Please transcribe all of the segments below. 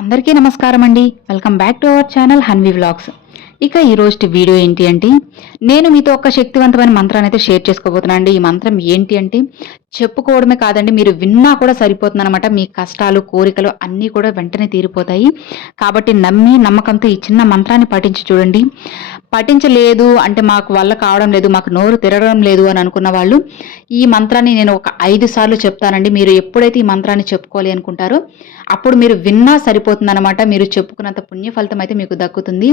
అందరికీ నమస్కారం అండి. Welcome back to our channel Hanvi vlogs. ఇక ఈ రోజు వీడియో ఏంటి అంటే, నేను మీతో ఒక శక్తివంతమైన మంత్రాన్ని అయితే షేర్ చేసుకోబోతున్నాను అండి. ఈ మంత్రం ఏంటి అంటే, చెప్పుకోవడమే కాదండి, మీరు విన్నా కూడా సరిపోతుందన్నమాట. మీ కష్టాలు, కోరికలు అన్నీ కూడా వెంటనే తీరిపోతాయి. కాబట్టి నమ్మి నమ్మకంతో ఈ చిన్న మంత్రాన్ని పఠించి చూడండి. పఠించలేదు అంటే మాకు వల్ల కావడం లేదు, మాకు నోరు తిరగడం లేదు అని అనుకున్న వాళ్ళు ఈ మంత్రాన్ని నేను ఒక 5 సార్లు చెప్తానండి. మీరు ఎప్పుడైతే ఈ మంత్రాన్ని చెప్పుకోవాలి అనుకుంటారో అప్పుడు మీరు విన్నా సరిపోతుందన్నమాట. మీరు చెప్పుకున్నంత పుణ్య ఫలితం అయితే మీకు దక్కుతుంది.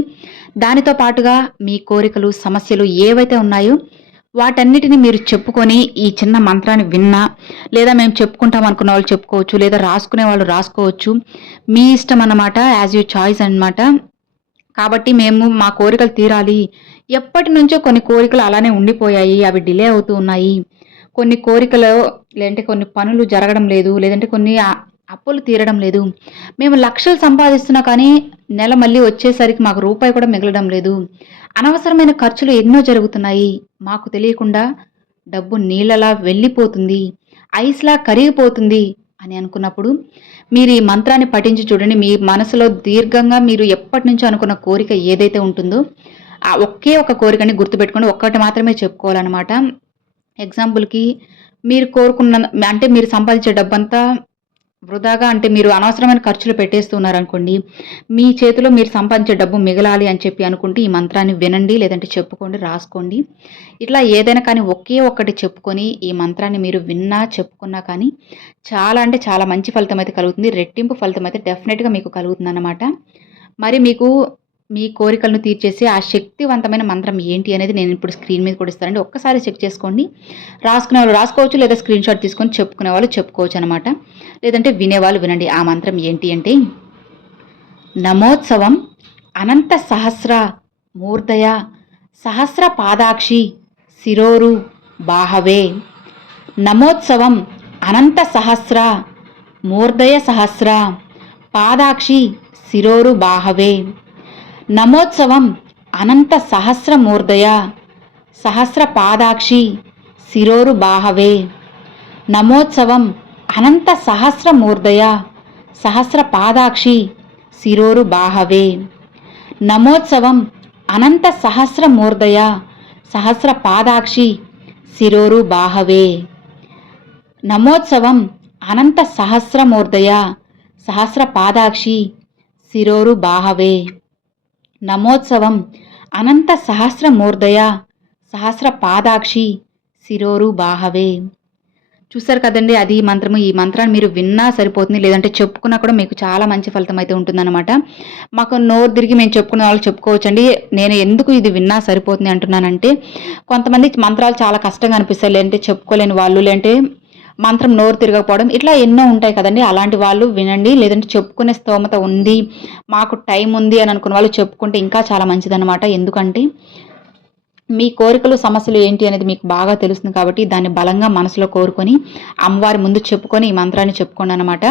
దానితో పాటుగా మీ కోరికలు, సమస్యలు ఏవైతే ఉన్నాయో వాటన్నిటిని మీరు చెప్పుకొని ఈ చిన్న మంత్రాన్ని విన్నా, లేదా మేము చెప్పుకుంటాం అనుకున్న వాళ్ళు చెప్పుకోవచ్చు, లేదా రాసుకునే వాళ్ళు రాసుకోవచ్చు. మీ ఇష్టం అన్నమాట, యాజ్ యూ చాయిస్ అన్నమాట. కాబట్టి మేము మా కోరికలు తీరాలి. ఎప్పటి నుంచో కొన్ని కోరికలు అలానే ఉండిపోయాయి, అవి డిలే అవుతూ ఉన్నాయి. కొన్ని కోరికలు లేదంటే కొన్ని పనులు జరగడం లేదు, లేదంటే కొన్ని అప్పులు తీరడం లేదు. మేము లక్షలు సంపాదిస్తున్నా కానీ నెల మళ్ళీ వచ్చేసరికి మాకు రూపాయి కూడా మిగలడం లేదు. అనవసరమైన ఖర్చులు ఎన్నో జరుగుతున్నాయి. మాకు తెలియకుండా డబ్బు నీళ్ళలా వెళ్ళిపోతుంది, ఐస్లా కరిగిపోతుంది అని అనుకున్నప్పుడు మీరు ఈ మంత్రాన్ని పఠించి చూడండి. మీ మనసులో దీర్ఘంగా మీరు ఎప్పటి నుంచో అనుకున్న కోరిక ఏదైతే ఉంటుందో ఆ ఒకే ఒక కోరికని గుర్తుపెట్టుకొని ఒక్కటి మాత్రమే చెప్పుకోవాలన్నమాట. ఎగ్జాంపుల్కి మీరు కోరుకున్న అంటే మీరు సంపాదించే డబ్బంతా వృధాగా అంటే మీరు అనవసరమైన ఖర్చులు పెట్టేస్తున్నారనుకోండి, మీ చేతిలో మీరు సంపాదించే డబ్బు మిగలాలి అని చెప్పి అనుకుంటే ఈ మంత్రాన్ని వినండి, లేదంటే చెప్పుకోండి, రాసుకోండి. ఇట్లా ఏదైనా కానీ ఒకే ఒక్కటి చెప్పుకొని ఈ మంత్రాన్ని మీరు విన్నా చెప్పుకున్నా కానీ చాలా అంటే చాలా మంచి ఫలితం అయితే కలుగుతుంది. రెట్టింపు ఫలితం అయితే డెఫినెట్గా మీకు కలుగుతుందన్నమాట. మరి మీకు మీ కోరికలను తీర్చేసి ఆ శక్తివంతమైన మంత్రం ఏంటి అనేది నేను ఇప్పుడు స్క్రీన్ మీద కూడా ఇస్తానండి. ఒక్కసారి చెక్ చేసుకోండి. రాసుకునే వాళ్ళు రాసుకోవచ్చు, లేదా స్క్రీన్ షాట్ తీసుకొని చెప్పుకునే వాళ్ళు చెప్పుకోవచ్చు అనమాట. లేదంటే వినేవాళ్ళు వినండి. ఆ మంత్రం ఏంటి అంటే, నమోత్సవం అనంత సహస్ర మూర్ధయ సహస్ర పాదాక్షి శిరోరు బాహవే. నమోత్సవం అనంత సహస్ర మూర్ధయ సహస్ర పాదాక్షి శిరోరు బాహవే. నమోత్సవం అనంత సహస్ర మూర్ధయ సహస్ర పాదాక్షి శిరోరు బాహవే. నమోత్సవం అనంత సహస్ర మూర్ధయ సహస్ర పాదాక్షి శిరోరు బాహవే. నమోత్సవం అనంత సహస్ర మూర్ధయ సహస్ర పాదాక్షి శిరోరు బాహవే. నమోత్సవం అనంత సహస్ర మూర్ధయ సహస్ర పాదాక్షి శిరోరు బాహవే. నమోత్సవం అనంత సహస్ర మూర్ధయ సహస్ర పాదాక్షి శిరోరు బాహవే. చూసారు కదండి, అది మంత్రము. ఈ మంత్రాన్ని మీరు విన్నా సరిపోతుంది, లేదంటే చెప్పుకున్నా కూడా మీకు చాలా మంచి ఫలితం అయితే ఉంటుందన్నమాట. మాకు నోరు తిరిగి మేము చెప్పుకునే వాళ్ళు చెప్పుకోవచ్చండి. నేను ఎందుకు ఇది విన్నా సరిపోతుంది అంటున్నానంటే, కొంతమంది మంత్రాలు చాలా కష్టంగా అనిపిస్తాయి, లేదంటే చెప్పుకోలేని వాళ్ళు, లేదంటే మంత్రం నోరు తిరగకపోవడం, ఇట్లా ఎన్నో ఉంటాయి కదండి. అలాంటి వాళ్ళు వినండి. లేదంటే చెప్పుకునే స్తోమత ఉంది, మాకు టైం ఉంది అని అనుకున్న వాళ్ళు చెప్పుకుంటే ఇంకా చాలా మంచిదన్నమాట. ఎందుకంటే మీ కోరికలు, సమస్యలు ఏంటి అనేది మీకు బాగా తెలుస్తుంది కాబట్టి దాన్ని బలంగా మనసులో కోరుకొని అమ్మవారి ముందు చెప్పుకొని ఈ మంత్రాన్ని చెప్పుకోండి అనమాట.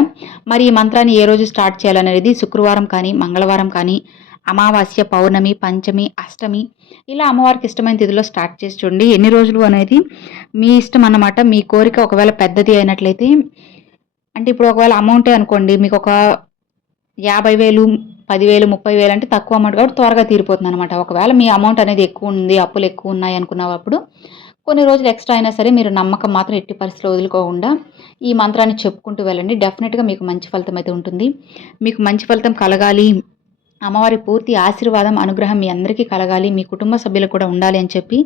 మరి ఈ మంత్రాన్ని ఏ రోజు స్టార్ట్ చేయాలనేది శుక్రవారం కానీ, మంగళవారం కానీ, అమావాస్య, పౌర్ణమి, పంచమి, అష్టమి ఇలా అమ్మవారికి ఇష్టమైన తిథిలో స్టార్ట్ చేసి చూడండి. ఎన్ని రోజులు అనేది మీ ఇష్టం అన్నమాట. మీ కోరిక ఒకవేళ పెద్దది అయినట్లయితే, అంటే ఇప్పుడు ఒకవేళ అమౌంటే అనుకోండి, మీకు ఒక 50,000, 10,000, 30,000 అంటే తక్కువ అమౌంట్ కాబట్టి త్వరగా తీరిపోతుంది అనమాట. ఒకవేళ మీ అమౌంట్ అనేది ఎక్కువ ఉంది, అప్పులు ఎక్కువ ఉన్నాయి అనుకున్నప్పుడు కొన్ని రోజులు ఎక్స్ట్రా అయినా సరే మీరు నమ్మకం మాత్రం ఎట్టి పరిస్థితిలో వదులుకోకుండా ఈ మంత్రాన్ని చెప్పుకుంటూ వెళ్ళండి. డెఫినెట్గా మీకు మంచి ఫలితం అయితే ఉంటుంది. మీకు మంచి ఫలితం కలగాలి, అమ్మవారి పూర్తి ఆశీర్వాదం, అనుగ్రహం మీ అందరికీ కలగాలి, మీ కుటుంబ సభ్యులకు కూడా ఉండాలి అని చెప్పి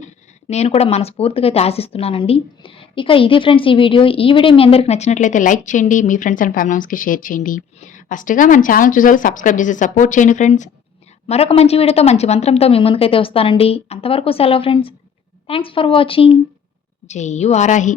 నేను కూడా మనస్ఫూర్తిగా అయితే ఆశిస్తున్నానండి. ఇక ఇది ఫ్రెండ్స్ ఈ వీడియో మీ అందరికి నచ్చినట్లయితే లైక్ చేయండి, మీ ఫ్రెండ్స్ అండ్ ఫ్యామిలీ మెంబర్స్కి షేర్ చేయండి. ఫస్ట్గా మన ఛానల్ చూసారు, సబ్స్క్రైబ్ చేసి సపోర్ట్ చేయండి ఫ్రెండ్స్. మరొక మంచి వీడియోతో, మంచి మంత్రంతో మీ ముందుకైతే వస్తానండి. అంతవరకు సెలవు ఫ్రెండ్స్. Thanks for watching. జై వారాహి.